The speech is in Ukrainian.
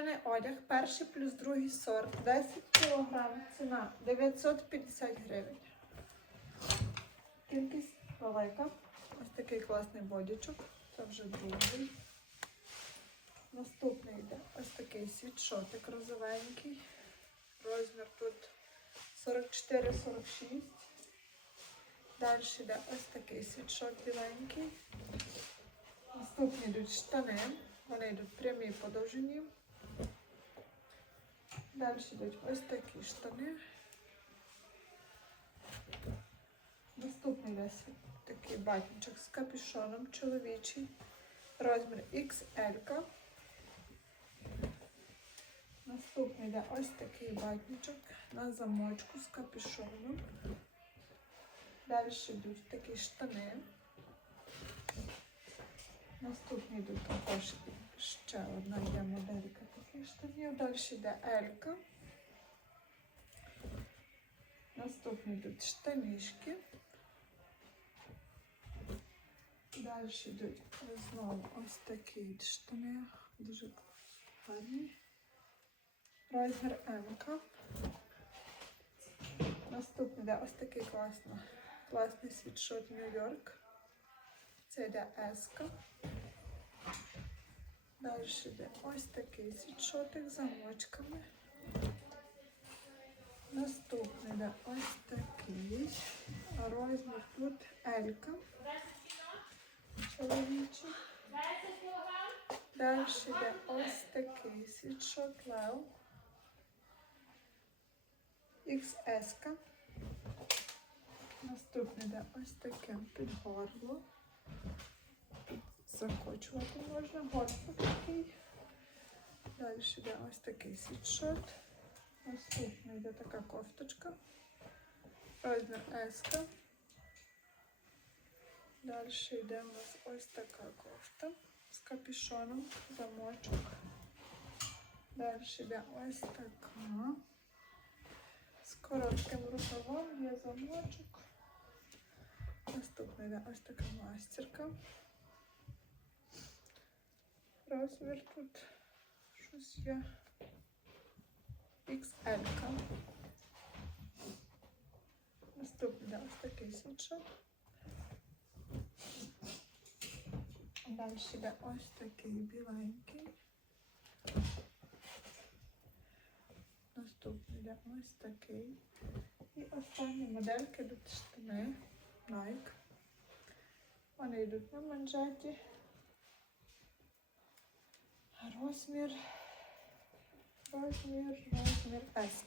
Спортивний одяг, перший плюс другий сорт, 10 кг, ціна 950 гривень. Кількість велика. Ось такий класний бодічок. Це вже другий. Наступний йде ось такий світшотик розовенький. Розмір тут 44-46. Далі йде ось такий світшот біленький. Наступні йдуть штани. Вони йдуть прямі по довжині. Далі йдуть ось такі штани. Наступний десь такий батничок з капюшоном чоловічий. Розмір XL. Наступний йде ось такий батничок на замочку з капюшоном. Далі йдуть такі штани. Наступні йдуть також ще одна є моделька таких штанів. Далі йде Елька. Наступні йдуть штанішки. Далі йдуть знову ось такі штани. Дуже гарні. Розмір М. Наступний йде ось такий класно, класний світшот Нью-Йорк. Це йде Еска. Далі йде ось такий світшотик з замочками. Наступний йде ось такий. Розмір тут Елька. Чоловічий. Далі йде ось такий світшот Лео. XS. Наступний йде ось таким під горло. Закочувати можна, горбик такий. Далі йде ось такий світшот. Наступний йде така кофточка. Розмір S. Далі йде у нас ось така кофта з капюшоном, замочок. Далі йде ось така. З коротким рукавом є замочок. Наступна йде ось така мастерка. Розмір тут щось є. XL. Наступний ось такий світшот. Далі йде ось такий біленький. Наступний йде ось такий. І останні модельки йдуть штани Nike. Вони йдуть на манжеті. Розмір, розмір, розмір S.